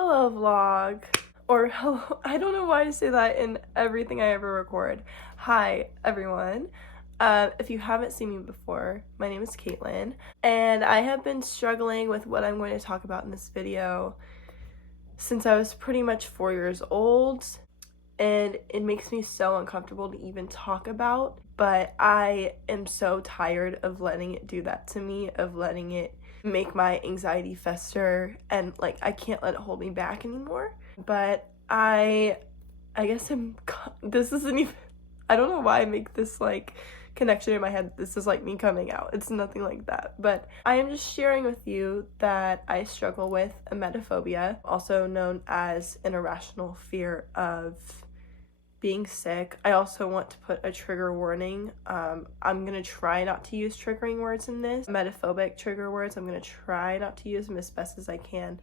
Hello vlog, or hello, I don't know why I say that in everything I ever record. Hi everyone. If you haven't seen me before, my name is Caitlin, and I have been struggling with what I'm going to talk about in this video since I was pretty much 4 years old, and it makes me so uncomfortable to even talk about, but I am so tired of letting it do that to me, of letting it make my anxiety fester, and like I can't let it hold me back anymore. But I guess this isn't even, I don't know why I make this like connection in my head. This is like me coming out. It's nothing like that, but I am just sharing with you that I struggle with emetophobia, also known as an irrational fear of being sick. I also want to put a trigger warning. I'm gonna try not to use triggering words in this, emetophobic trigger words. I'm gonna try not to use them as best as I can,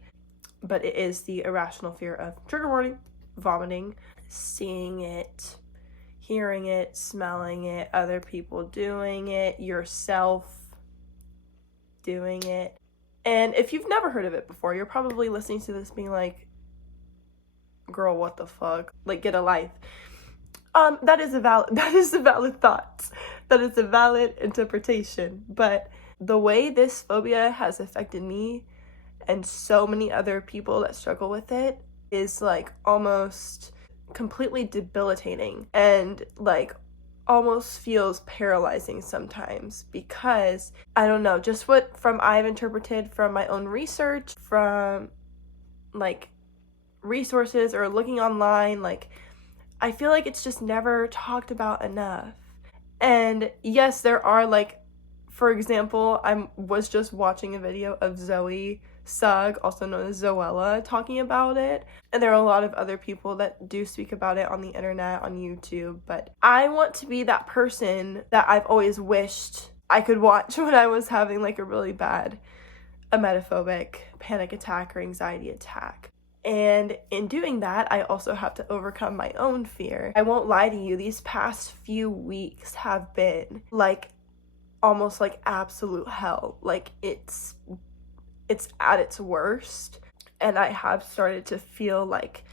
but it is the irrational fear of, trigger warning, vomiting, seeing it, hearing it, smelling it, other people doing it, yourself doing it. And if you've never heard of it before, you're probably listening to this being like, girl, what the fuck? Like, get a life. That is a valid thought. That is a valid interpretation. But the way this phobia has affected me and so many other people that struggle with it is like almost completely debilitating, and like almost feels paralyzing sometimes, because I don't know, just what from I've interpreted from my own research, from like resources or looking online, like I feel like it's just never talked about enough. And yes, there are, like, for example, I was just watching a video of Zoe Sugg, also known as Zoella, talking about it, and there are a lot of other people that do speak about it on the internet, on YouTube, but I want to be that person that I've always wished I could watch when I was having like a really bad emetophobic panic attack or anxiety attack. And in doing that, I also have to overcome my own fear. I won't lie to you, these past few weeks have been like almost like absolute hell. Like it's at its worst, and I have started to feel like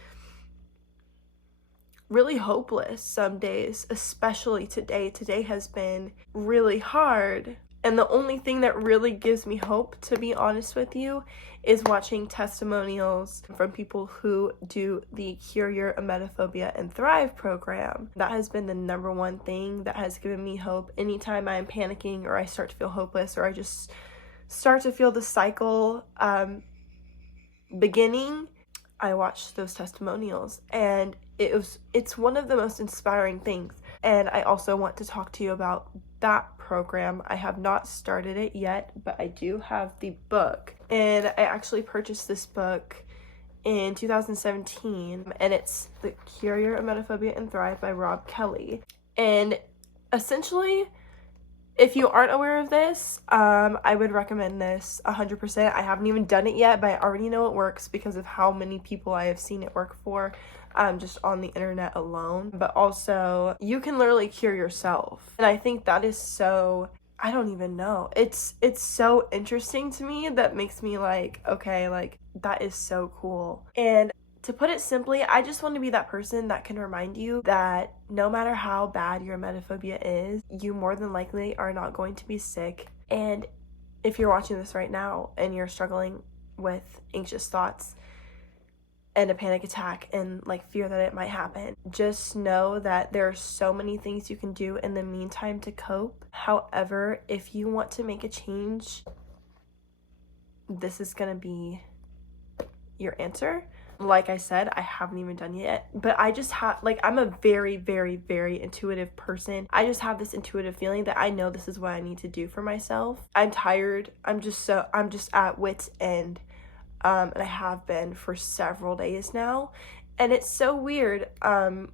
really hopeless some days, especially today. Today has been really hard. And the only thing that really gives me hope, to be honest with you, is watching testimonials from people who do the Cure Your Emetophobia and Thrive program. That has been the number one thing that has given me hope. Anytime I'm panicking or I start to feel hopeless or I just start to feel the cycle beginning, I watch those testimonials, and it's one of the most inspiring things. And I also want to talk to you about that program. I have not started it yet, but I do have the book, and I actually purchased this book in 2017, and it's The Cure Your Emetophobia and Thrive by Rob Kelly. And essentially, if you aren't aware of this, I would recommend this 100%. I haven't even done it yet, but I already know it works because of how many people I have seen it work for, just on the internet alone. But also, you can literally cure yourself. And I think that is so, I don't even know. It's so interesting to me, that makes me like, okay, like that is so cool. And to put it simply, I just want to be that person that can remind you that no matter how bad your emetophobia is, you more than likely are not going to be sick. And if you're watching this right now and you're struggling with anxious thoughts and a panic attack and like fear that it might happen, just know that there are so many things you can do in the meantime to cope. However, if you want to make a change, this is gonna be your answer. Like I said, I haven't even done it yet, but I just have, like, I'm a very, very, very intuitive person. I just have this intuitive feeling that I know this is what I need to do for myself. I'm tired. I'm just at wit's end. And I have been for several days now. And it's so weird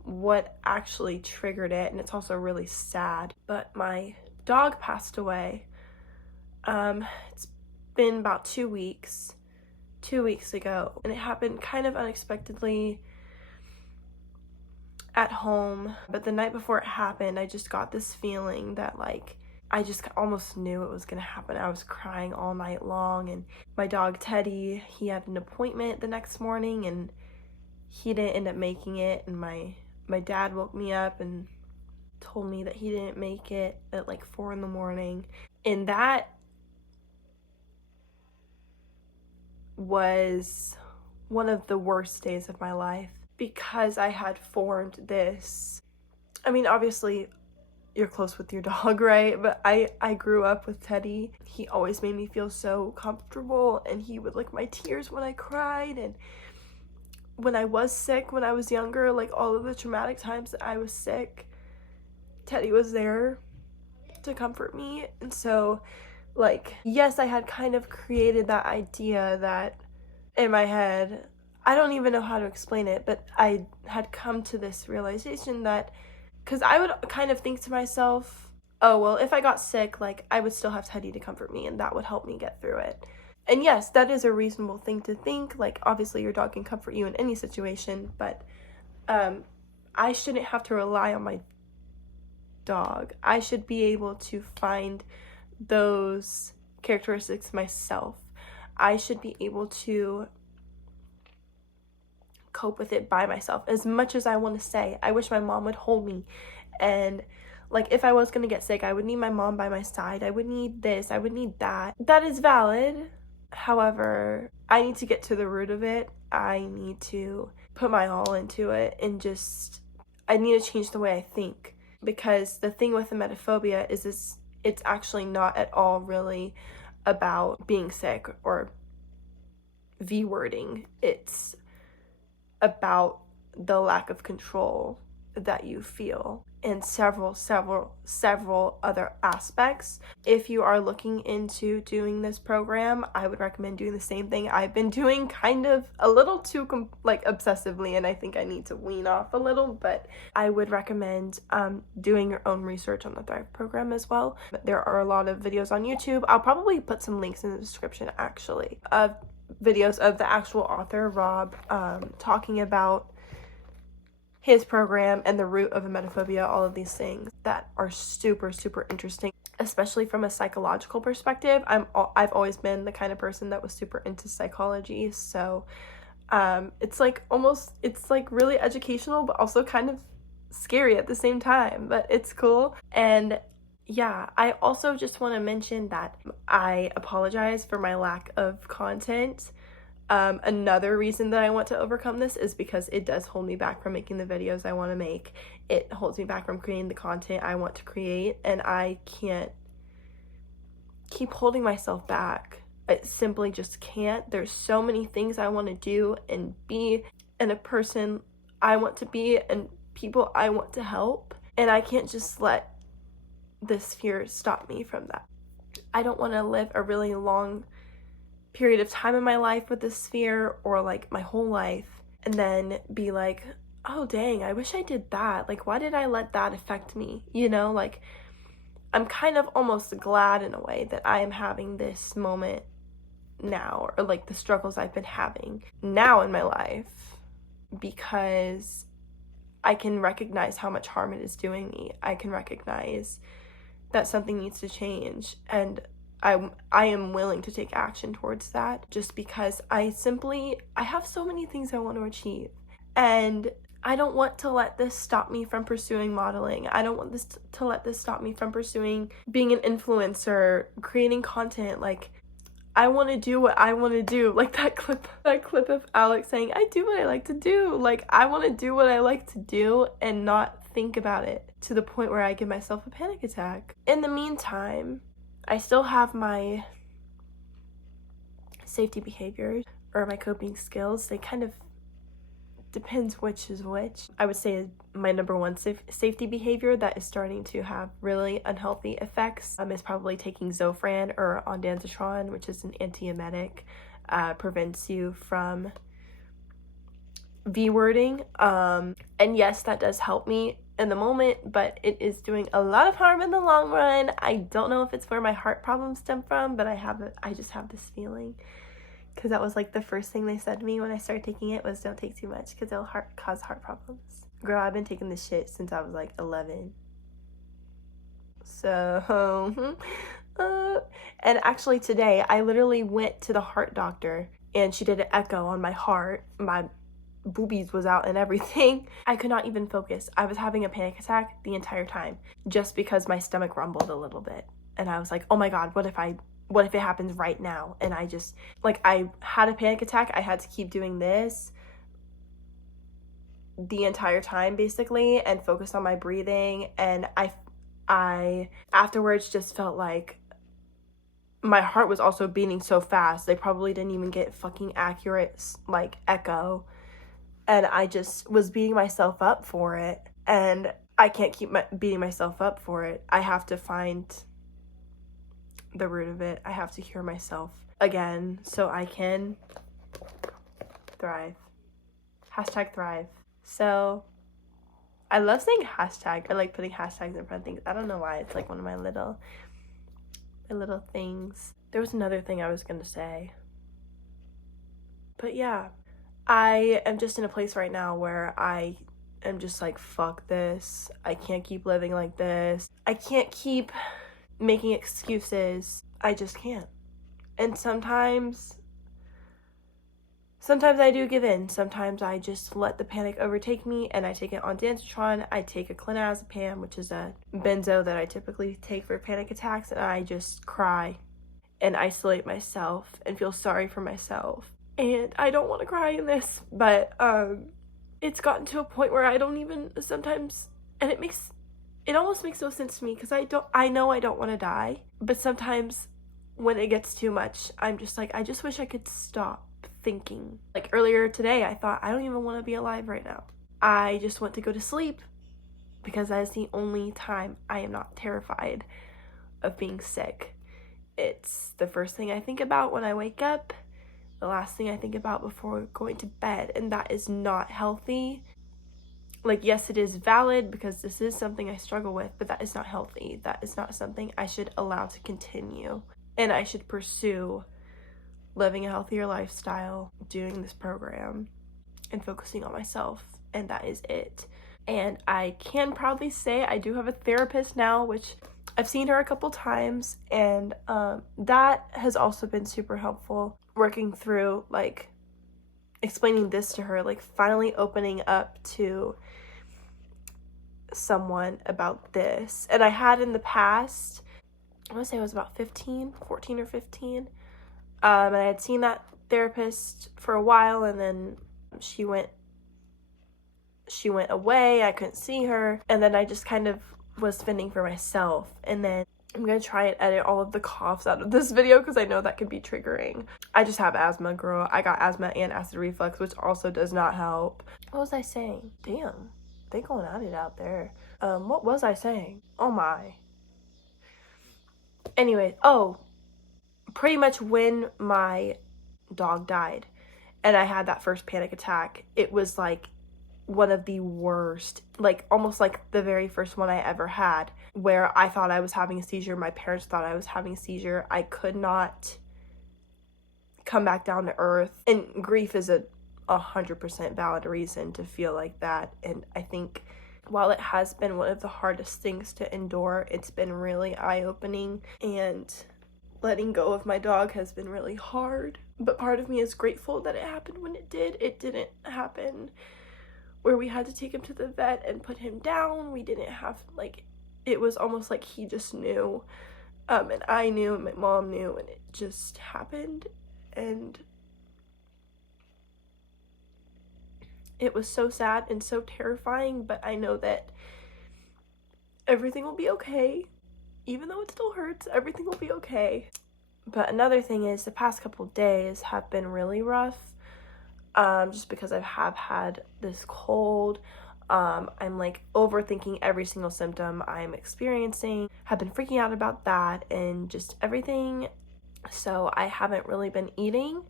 what actually triggered it. And it's also really sad. But my dog passed away. It's been about 2 weeks ago, and it happened kind of unexpectedly at home. But the night before it happened, I just got this feeling that like I just almost knew it was gonna happen. I was crying all night long, and my dog Teddy, he had an appointment the next morning and he didn't end up making it, and my dad woke me up and told me that he didn't make it at like 4 in the morning. And that was one of the worst days of my life, because I had formed this, I mean, obviously you're close with your dog, right? But I grew up with Teddy. He always made me feel so comfortable, and he would lick my tears when I cried, and when I was sick when I was younger, like all of the traumatic times that I was sick, Teddy was there to comfort me. And so, like, yes, I had kind of created that idea that in my head, I don't even know how to explain it, but I had come to this realization that, because I would kind of think to myself, oh, well, if I got sick, like, I would still have Teddy to comfort me, and that would help me get through it. And yes, that is a reasonable thing to think. Like, obviously your dog can comfort you in any situation, but I shouldn't have to rely on my dog. I should be able to find those characteristics myself. I should be able to cope with it by myself. As much as I want to say, I wish my mom would hold me, and like, if I was gonna get sick, I would need my mom by my side. I would need this, I would need that. That is valid. However, I need to get to the root of it. I need to put my all into it, and I need to change the way I think. Because the thing with emetophobia is it's actually not at all really about being sick or V-wording. It's about the lack of control that you feel in several other aspects. If you are looking into doing this program, I would recommend doing the same thing I've been doing, kind of a little too obsessively, and I think I need to wean off a little, but I would recommend doing your own research on the Thrive program as well. There are a lot of videos on YouTube. I'll probably put some links in the description, actually, of videos of the actual author, Rob, talking about his program and the root of emetophobia, all of these things that are super interesting, especially from a psychological perspective. I've always been the kind of person that was super into psychology, so it's like really educational, but also kind of scary at the same time, but it's cool. And yeah, I also just want to mention that I apologize for my lack of content. Another reason that I want to overcome this is because it does hold me back from making the videos I want to make. It holds me back from creating the content I want to create, and I can't keep holding myself back. I simply just can't. There's so many things I want to do and be, and a person I want to be, and people I want to help, and I can't just let this fear stop me from that. I don't want to live a really long period of time in my life with this fear, or like my whole life, and then be like, oh dang, I wish I did that. Like, why did I let that affect me? You know, like, I'm kind of almost glad in a way that I am having this moment now, or like the struggles I've been having now in my life, because I can recognize how much harm it is doing me. I can recognize that something needs to change, and I am willing to take action towards that, just because I have so many things I want to achieve, and I don't want to let this stop me from pursuing modeling. I don't want this to let this stop me from pursuing being an influencer, creating content. Like, I want to do what I want to do. Like that clip of Alex saying, I do what I like to do. Like, I want to do what I like to do and not think about it to the point where I give myself a panic attack. In the meantime, I still have my safety behaviors, or my coping skills. They kind of depends which is which. I would say my number one safety behavior that is starting to have really unhealthy effects is probably taking Zofran or ondansetron, which is an antiemetic. Prevents you from V-wording. And yes, that does help me in the moment, but it is doing a lot of harm in the long run. I don't know if it's where my heart problems stem from, but I just have this feeling, because that was like the first thing they said to me when I started taking it was, don't take too much because it'll cause heart problems. Girl, I've been taking this shit since I was like 11. So, and actually today I literally went to the heart doctor and she did an echo on my heart. My boobies was out and everything. I could not even focus. I was having a panic attack the entire time just because my stomach rumbled a little bit. And I was like, oh my God, what if it happens right now? And I just, like, I had a panic attack. I had to keep doing this the entire time basically and focus on my breathing. And I afterwards just felt like my heart was also beating so fast. They probably didn't even get fucking accurate, like, echo. And I just was beating myself up for it. And I can't keep beating myself up for it. I have to find the root of it. I have to hear myself again so I can thrive. Hashtag thrive. So I love saying hashtag. I like putting hashtags in front of things. I don't know why. It's like one of my little things. There was another thing I was gonna say. But yeah, I am just in a place right now where I am just like, fuck this. I can't keep living like this. I can't keep making excuses. I just can't. And sometimes I do give in. Sometimes I just let the panic overtake me and I take it on Dantatron. I take a clonazepam, which is a benzo that I typically take for panic attacks, and I just cry and isolate myself and feel sorry for myself. And I don't want to cry in this, but it's gotten to a point where I don't even sometimes, and it almost makes no sense to me because I know I don't want to die, but sometimes when it gets too much, I'm just like, I just wish I could stop thinking. Like earlier today, I thought, I don't even want to be alive right now. I just want to go to sleep because that is the only time I am not terrified of being sick. It's the first thing I think about when I wake up, the last thing I think about before going to bed, and that is not healthy. Like, yes, it is valid because this is something I struggle with, but that is not healthy. That is not something I should allow to continue. And I should pursue living a healthier lifestyle, doing this program, and focusing on myself. And that is it. And I can proudly say I do have a therapist now, which I've seen her a couple times, and that has also been super helpful. Working through, like, explaining this to her, like, finally opening up to someone about this. And I had in the past, I want to say it was about 14 or 15. And I had seen that therapist for a while, and then she went away. I couldn't see her. And then I just kind of was fending for myself. And then I'm going to try and edit all of the coughs out of this video because I know that could be triggering. I just have asthma, girl. I got asthma and acid reflux, which also does not help. What was I saying? Damn, they going at it out there. What was I saying? Oh my. Anyway, pretty much when my dog died and I had that first panic attack, it was like one of the worst, like almost like the very first one I ever had, where I thought I was having a seizure. My parents thought I was having a seizure. I could not come back down to earth. And grief is a 100% valid reason to feel like that. And I think while it has been one of the hardest things to endure, it's been really eye-opening, and letting go of my dog has been really hard. But part of me is grateful that it happened when it did. It didn't happen where we had to take him to the vet and put him down. We didn't have, like, it was almost like he just knew, and I knew, and my mom knew, and it just happened. And it was so sad and so terrifying, but I know that everything will be okay. Even though it still hurts, everything will be okay. But another thing is, the past couple days have been really rough, just because I have had this cold. I'm like overthinking every single symptom I'm experiencing, have been freaking out about that and just everything. So I haven't really been eating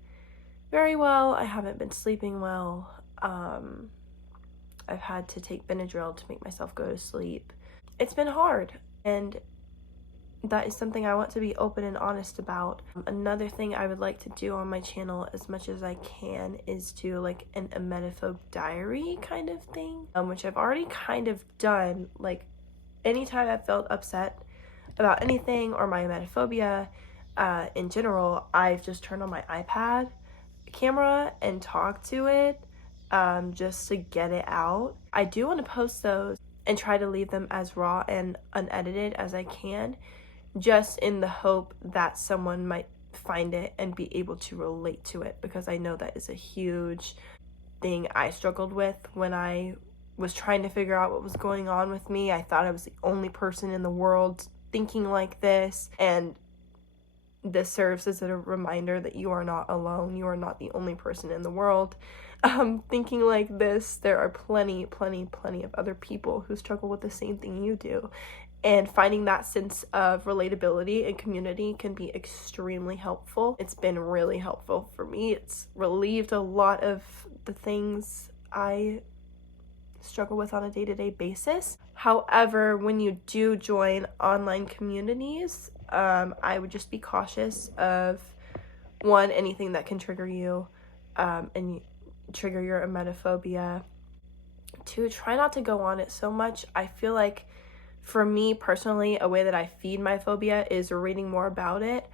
very well. I haven't been sleeping well. I've had to take Benadryl to make myself go to sleep. It's been hard, and that is something I want to be open and honest about. Another thing I would like to do on my channel as much as I can is do like an emetophobe diary kind of thing, which I've already kind of done. Like, anytime I felt upset about anything or my emetophobia in general, I've just turned on my iPad camera and talk to it just to get it out. I do want to post those and try to leave them as raw and unedited as I can, just in the hope that someone might find it and be able to relate to it, because I know that is a huge thing I struggled with when I was trying to figure out what was going on with me. I thought I was the only person in the world thinking like this, and this serves as a reminder that you are not alone. You are not the only person in the world thinking like this. There are plenty of other people who struggle with the same thing you do. And finding that sense of relatability and community can be extremely helpful. It's been really helpful for me. It's relieved a lot of the things I struggle with on a day-to-day basis. However, when you do join online communities, I would just be cautious of, one, anything that can trigger you and trigger your emetophobia. Two, try not to go on it so much. I feel like for me personally, a way that I feed my phobia is reading more about it,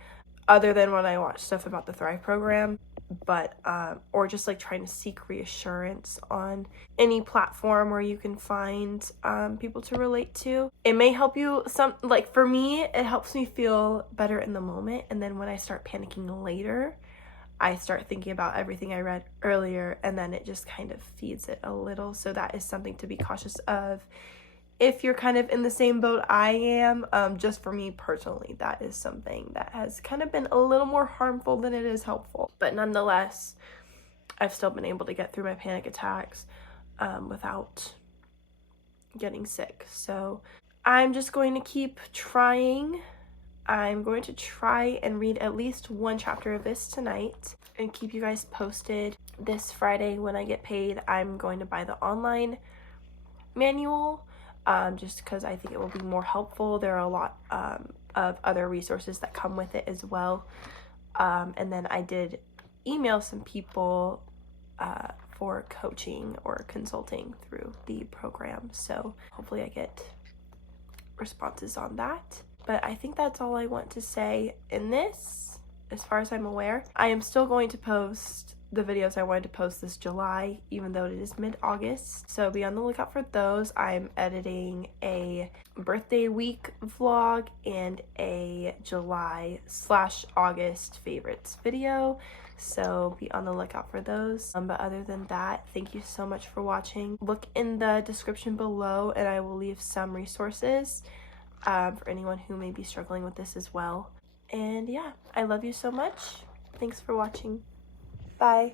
other than when I watch stuff about the Thrive program, but or just like trying to seek reassurance on any platform where you can find people to relate to. It may help you like for me, it helps me feel better in the moment, and then when I start panicking later, I start thinking about everything I read earlier, and then it just kind of feeds it a little. So that is something to be cautious of if you're kind of in the same boat I am. Just for me personally, that is something that has kind of been a little more harmful than it is helpful. But nonetheless, I've still been able to get through my panic attacks without getting sick. So I'm just going to keep trying. I'm going to try and read at least one chapter of this tonight and keep you guys posted. This Friday when I get paid, I'm going to buy the online manual. Just because I think it will be more helpful. There are a lot of other resources that come with it as well. And then I did email some people for coaching or consulting through the program. So hopefully I get responses on that. But I think that's all I want to say in this, as far as I'm aware. I am still going to post the videos I wanted to post this July, even though it is mid-August, so be on the lookout for those. I'm editing a birthday week vlog and a July/August favorites video, so be on the lookout for those. But other than that, thank you so much for watching. Look in the description below and I will leave some resources for anyone who may be struggling with this as well. And yeah, I love you so much. Thanks for watching. Bye.